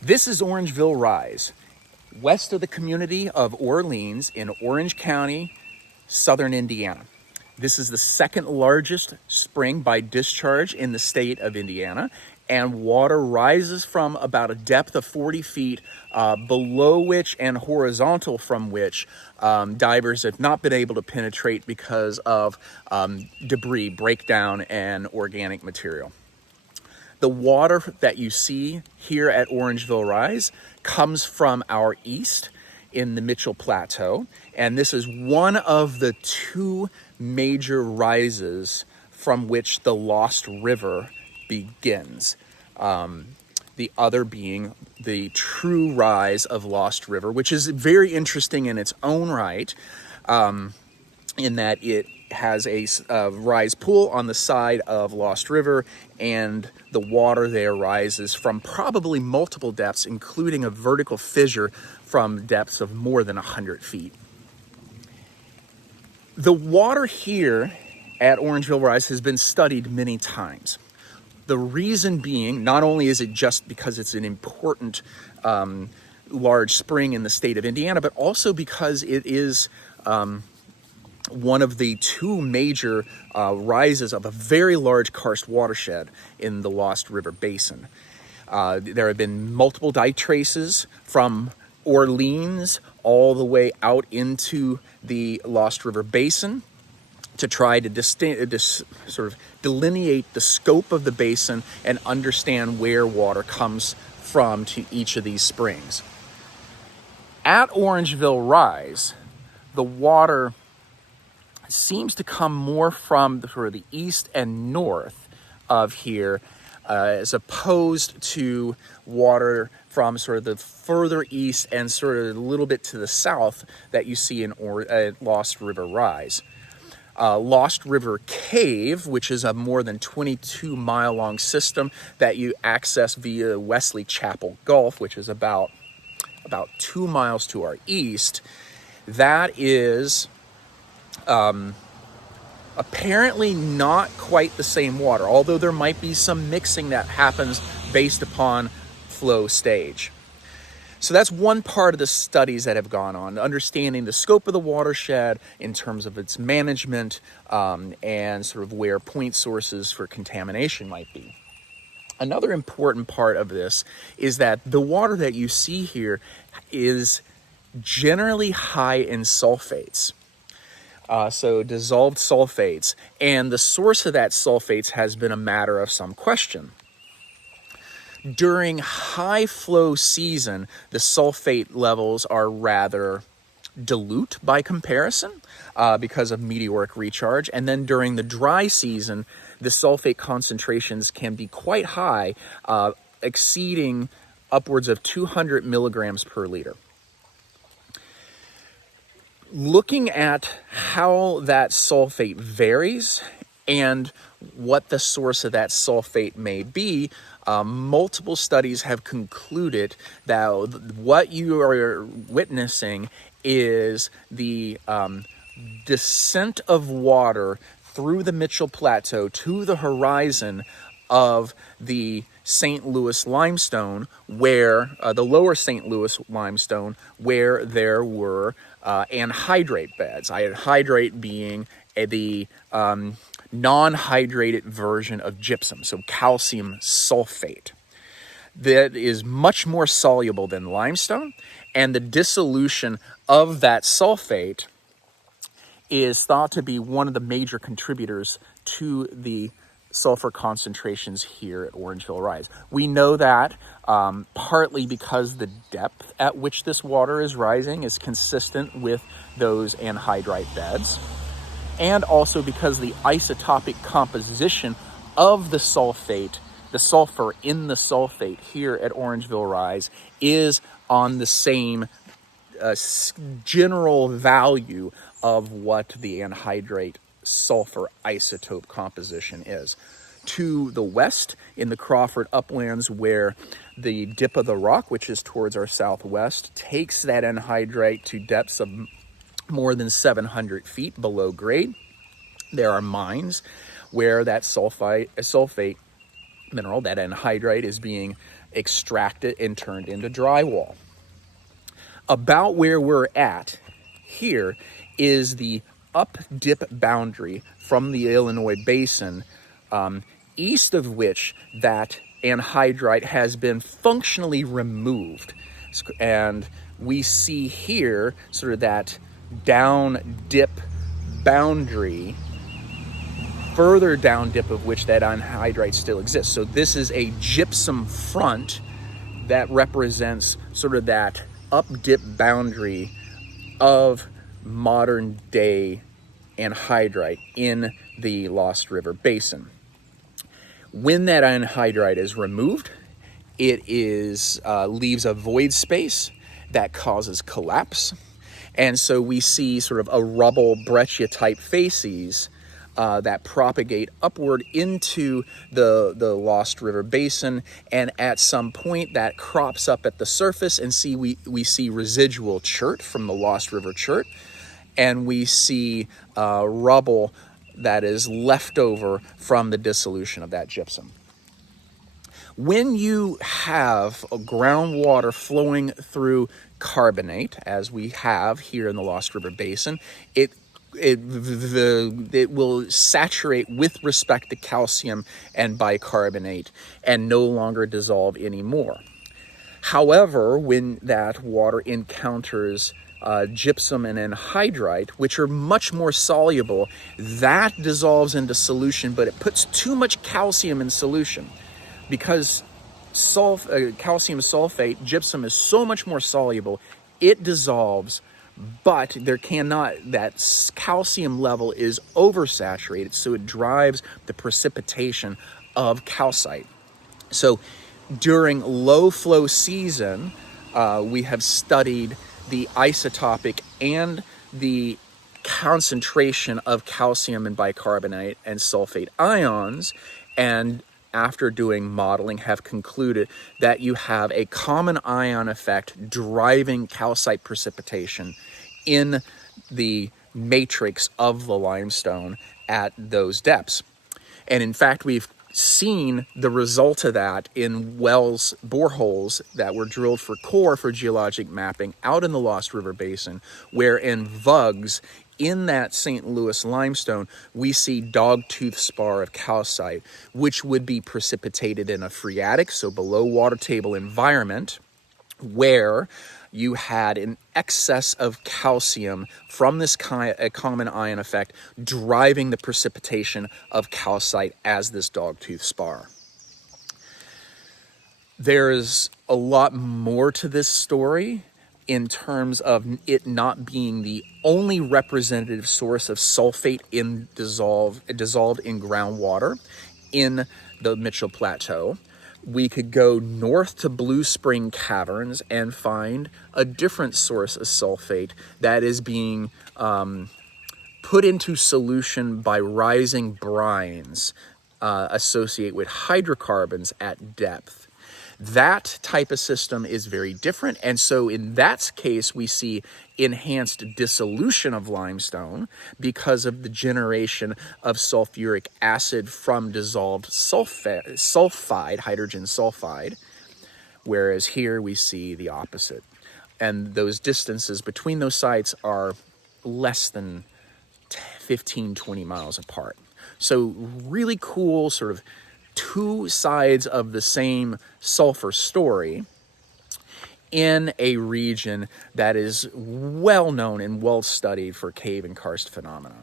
This is Orangeville Rise, west of the community of Orleans in Orange County, southern Indiana. This is the second largest spring by discharge in the state of Indiana, and water rises from about a depth of 40 feet, below which and horizontal from which divers have not been able to penetrate because of debris, breakdown, and organic material. The water that you see here at Orangeville Rise comes from our east in the Mitchell Plateau, and this is one of the two major rises from which the Lost River begins. The other being the true rise of Lost River, which is very interesting in its own right, in that it has a rise pool on the side of Lost River, and the water there rises from probably multiple depths, including a vertical fissure from depths of more than 100 feet. The water here at Orangeville Rise has been studied many times. The reason being, not only is it just because it's an important large spring in the state of Indiana, but also because it is one of the two major rises of a very large karst watershed in the Lost River Basin. There have been multiple dike traces from Orleans all the way out into the Lost River Basin to try to sort of delineate the scope of the basin and understand where water comes from to each of these springs. At Orangeville Rise, the water seems to come more from the east and north of here, as opposed to water from sort of the further east and sort of a little bit to the south that you see in Lost River Rise. Lost River Cave, which is a more than 22-mile long system that you access via Wesley Chapel Gulf, which is about 2 miles to our east, that is apparently not quite the same water, although there might be some mixing that happens based upon flow stage. So that's one part of the studies that have gone on, understanding the scope of the watershed in terms of its management, and sort of where point sources for contamination might be. Another important part of this is that the water that you see here is generally high in sulfates. So dissolved sulfates, and the source of that sulfates has been a matter of some question. During high flow season, the sulfate levels are rather dilute by comparison because of meteoric recharge, and then during the dry season, the sulfate concentrations can be quite high, exceeding upwards of 200 milligrams per liter. Looking at how that sulfate varies and what the source of that sulfate may be, multiple studies have concluded that what you are witnessing is the descent of water through the Mitchell Plateau to the horizon of the St. Louis limestone, where the lower St. Louis limestone, where there were anhydrate beds. Anhydrate being the non-hydrated version of gypsum, so calcium sulfate, that is much more soluble than limestone, and the dissolution of that sulfate is thought to be one of the major contributors to the sulfur concentrations here at Orangeville Rise. We know that partly because the depth at which this water is rising is consistent with those anhydrite beds, and also because the isotopic composition of the sulfate, the sulfur in the sulfate here at Orangeville Rise, is on the same general value of what the anhydrate sulfur isotope composition is. To the west, in the Crawford Uplands, where the dip of the rock, which is towards our southwest, takes that anhydrite to depths of more than 700 feet below grade, there are mines where that sulfate mineral, that anhydrite, is being extracted and turned into drywall. About where we're at here is the up-dip boundary from the Illinois basin, east of which that anhydrite has been functionally removed. And we see here sort of that down dip boundary, further down dip of which that anhydrite still exists. So this is a gypsum front that represents sort of that up dip boundary of modern day anhydrite in the Lost River Basin. When that anhydrite is removed, it leaves a void space that causes collapse. And so we see sort of a rubble breccia type facies that propagate upward into the Lost River Basin, and at some point that crops up at the surface, and we see residual chert from the Lost River chert, and we see rubble that is left over from the dissolution of that gypsum. When you have groundwater flowing through carbonate, as we have here in the Lost River Basin, it will saturate with respect to calcium and bicarbonate and no longer dissolve anymore. However, when that water encounters gypsum and anhydrite, which are much more soluble, that dissolves into solution, but it puts too much calcium in solution. Because calcium sulfate, gypsum, is so much more soluble, it dissolves, but that calcium level is oversaturated, so it drives the precipitation of calcite. So during low flow season, we have studied the isotopic and the concentration of calcium and bicarbonate and sulfate ions, and after doing modeling have concluded that you have a common ion effect driving calcite precipitation in the matrix of the limestone at those depths. And in fact, we've seen the result of that in boreholes that were drilled for core for geologic mapping out in the Lost River Basin, where in vugs in that St. Louis limestone, we see dog-tooth spar of calcite, which would be precipitated in a phreatic, so below water table environment, where you had an excess of calcium from this common ion effect driving the precipitation of calcite as this dog-tooth spar. There's a lot more to this story in terms of it not being the only representative source of sulfate dissolved in groundwater in the Mitchell Plateau. We could go north to Blue Spring Caverns and find a different source of sulfate that is being put into solution by rising brines associated with hydrocarbons at depth. That type of system is very different, and so in that case we see enhanced dissolution of limestone because of the generation of sulfuric acid from dissolved sulfide, hydrogen sulfide, whereas here we see the opposite. And those distances between those sites are less than 15, 20 miles apart. So really cool sort of two sides of the same sulfur story in a region that is well known and well studied for cave and karst phenomena.